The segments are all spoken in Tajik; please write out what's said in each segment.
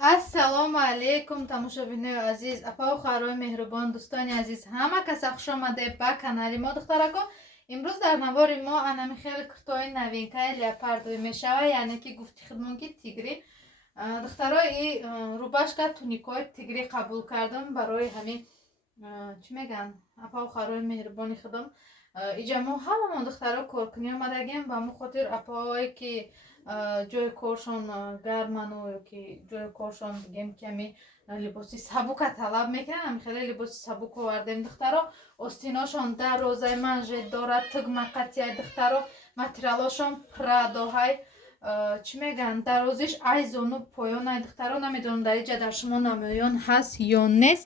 Ассалому алейкум тамошобинои азиз, апау харои меҳрубон, дӯстони азиз, ҳама каса хуш омадед ба канали мо духтарако. имрӯз дар навори мо анами хеле куртои новинкаи леопардоӣ мешава, яъне ки гуфти худмон ки тигри. духтаро и рубашка туникои тигри қабул кардам барои ҳамин чӣ мегӯянд апау харои меҳрубони худам. иҷа мо ҳамамон духтаро коркунӣ омадагем ба мо хотир апаое ки ҷои коршон гарману ёки ҷои коршон бигем ки ами либоси сабука талаб мекунанд, ами хеле либоси сабук овардем духтаро. остиношон дарозаи манжет дорад, тугмақатияй духтаро, материалошон прадоҳай чӣ мегӯянд дарозиш ай зону поёнай духтаро. намедонам дар иҷа дар шумо намоён ҳаст ё нест.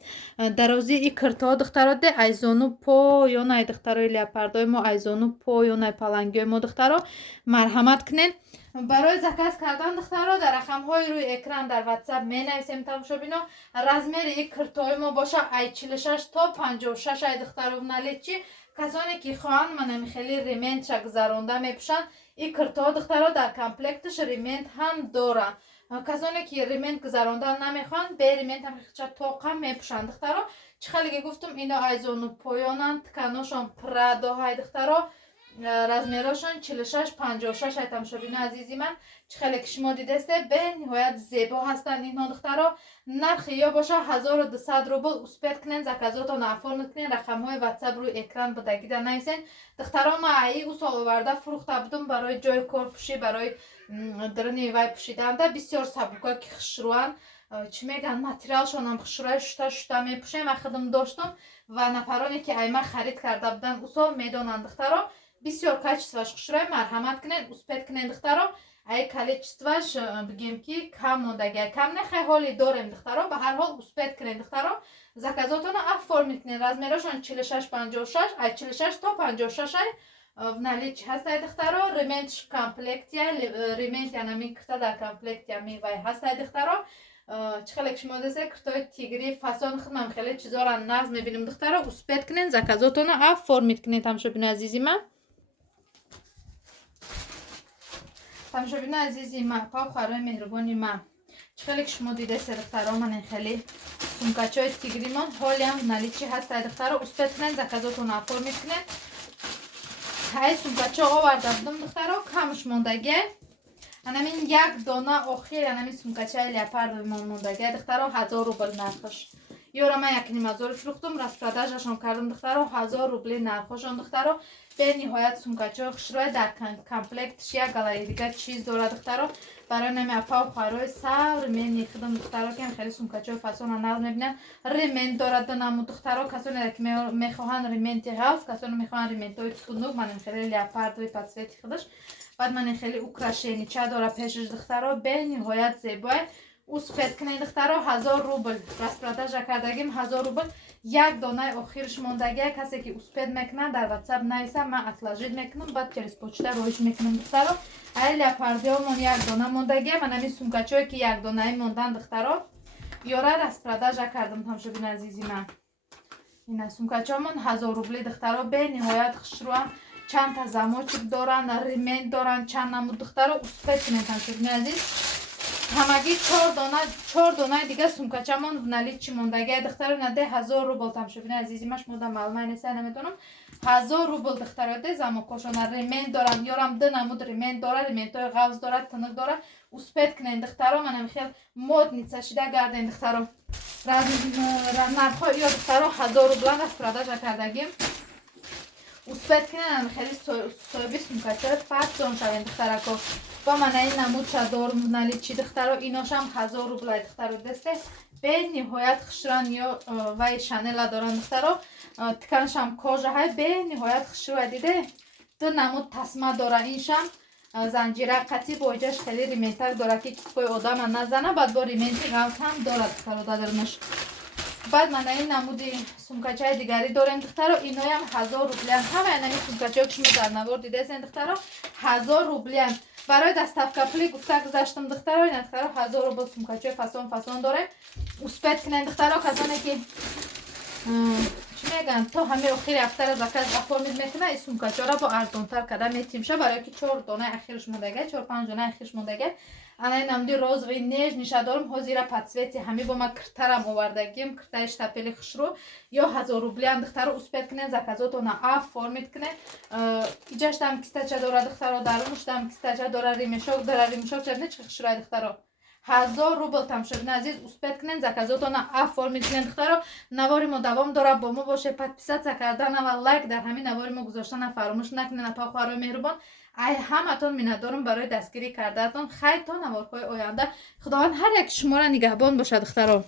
дарози и куртоҳо духтаро де ай зону поёнай духтарои леопардои мо, ай зону поёнай палангиои мо духтаро. марҳамат кунед. барои заказ кардан духтаро дар рақамҳои рӯи экран дар ватсап менависем тамошобино. размери и куртои мо боша ай 46 то 56 ай духтаро наличи. касоне ки хоҳанд манами хеле рементша гузаронда мепӯшанд. и куртоҳо духтаро дар комплекташ ремент ҳам доранд. касоне ки ремент гузаронда намехоҳанд бе ремент ҳам хича тоқа мепӯшанд духтаро. чӣ халиге гуфтум ино ай зону поёнанд, тканошон прадоҳай духтаро. размерошон 46-56 ай тамошобино азизи ман. чӣ хеле ки шумо дидесте бениҳоят зебо ҳастанд инҳо духтаро. нархи ё боша 1200 рубл. успед кунен, заказотон оформит кунен, рақамҳои ватсап рӯи экран будагида нависен духтаро. ма аи усол оварда фурӯхта будум барои ҷои корпӯшӣ, барои дирни вай пӯшиданда бисёр сабука ки хушрӯанд. чӣ мегӯянд материалшонам хушрӯи шута мепӯшем ва худам доштум ва нафароне ки айма харид карда буданд усол медонанд духтаро. бисёр качестваш хушрӯй. марҳамат кунед, успед кунед духтаро. ай количестваш бигем ки кам мондаги кам нехай ҳоли дорем духтаро. ба ҳар ҳол успед кунед духтаро. заказотона оформит кунед. размерошон 46-56 ай 46 то 56 ай в наличии ҳастай духтаро. рементш в комплекте, ремент янами курта дар комплекте ами вай ҳастай духтаро. чӣ хеле ки шумо десе куртои тигри фасон худмам хеле чизора нағз мебинем духтаро. успед кунед, заказотона оформит кунед тамошобино азизи ман. тамошобино азизи ман, апау харои меҳрубони ман, чӣ хеле ки шумо дидест духтаро, манен хеле сумкачои тигримон ҳолиам наличи ҳастай духтаро. успед кунед, заказотона оформит кунед. ҳай сумкачо оварда будам духтаро, камш мондагиай. анамин як дона охир анамин сумкачаи леопардови мо мондагиай духтаро. 1000 рубл нархаш. ёра ман 1500 фурӯхтум, распродажашон кардам духтаро. 1000 рубли нархошон духтаро. бениҳоят сумкачои хушрӯй дар комплектш як галаи дига чиз дорад духтаро. барои нами апау харои савремени худам духтаро ки хеле сумкачои фасона нағз мебинанд. ремент дорад намо духтаро. касоне ки мехоҳанд ременти ғафз, касоне мехоҳанд рементои тунук, манен хеле леопардови подсвети худаш. баъд манен хеле украшенича дора пешаш духтаро. бениҳоят зебоай. успед кунед духтаро. 1000 рубл распродажа кардагим. 1000 рубл. як донаи охирш мондагиай. касе ки успед мекунад дар ватсап нависам, ман отложить мекунам, баъд через почта роиш мекунам духтаро. ай леопардиомон як дона мондагиай. манами сумкачое ки як донаи мондан духтаро. ёра распродажа кардам тамошобин азизи ман. ина сумкачаомон 1000 рубли духтаро. бениҳоят хушрӯам. чандта замочек доранд, ремент доранд, чанд намуд духтаро. успед кунед тамошобин азиз. ҳамагӣ 4 донаи дига сумкачамон в наличи мондагиай духтаро. наде 1000 рубл тамошобин азизи ман. шумо да маълумай несай наметонам. 1000 рубл духтаро де замокошона ремент доранд. ёрам ду намуд ремент дора, рементои ғафз дора, тунук дора. успед кунед духтаро. манам хел модница шида гардем духтаро. нархои ё духтаро 1000 рублан распродажа кардагим. успед кунед, хеле соҳиби сумкачаи фасон шавем духтарако. ба манаи намуд чадор наличи духтаро. иношам 1000 рублай духтаро десте. бениҳоят хушран. ё вай шанела доранд духтаро. тканшам кожа ҳай бениҳоят хушрӯа диде. ду намуд тасма дора. иншам занҷира қатӣ боҷаш хеле рементак дора ки кифои одама назана. баъд бо ременти ғафз ҳам дора духтаро дадарнаш. баъд манаи намуди сумкачаи дигари дорем духтаро. иноям 1000 рублиан. ҳамаи нами сумкачаҳое ки шумо дар навор дидесен духтаро 1000 рублиан. барои доставка пули гуфта гузаштам духтаро. ина духтаро 1000 рубл сумкачаи фасон дорем. успед кунед духтаро. касоне ки чӣ چی میگن تو همه آخر هفته را زکات افامید میکنه این سومکا چورا با ارزانتر کده میتیمشه برای که 4 دانه اخیرش موندگه 4-5 دانه اخیرش موندگه انا نمدی روز و نیج نشه دارم حاضر پاتسویتی همه با ما کرترم آوردگیم کرتایش تپلی خشرو یا 1000 روبلی اندختر اسپت کنه زکاتو نا اف فرمید کنه ایجاش там кистача дора духтаро дарунуш там кистача дора римешок чебне чхшра духтаро 1000 рубл там шуд назиз успет кнен заказотона оформить кнен духтаро навори мо давом дора бо мо боше подписаться кардан ва лайк дар ҳамин навори мо гузоштана фаромӯш накнен апа хӯро меҳрубон ай ҳаматон миннатдорум барои дастгирӣ кардаатон хайр то наворҳои оянда худованд ҳар як шуморо нигаҳбон бошад духтаро.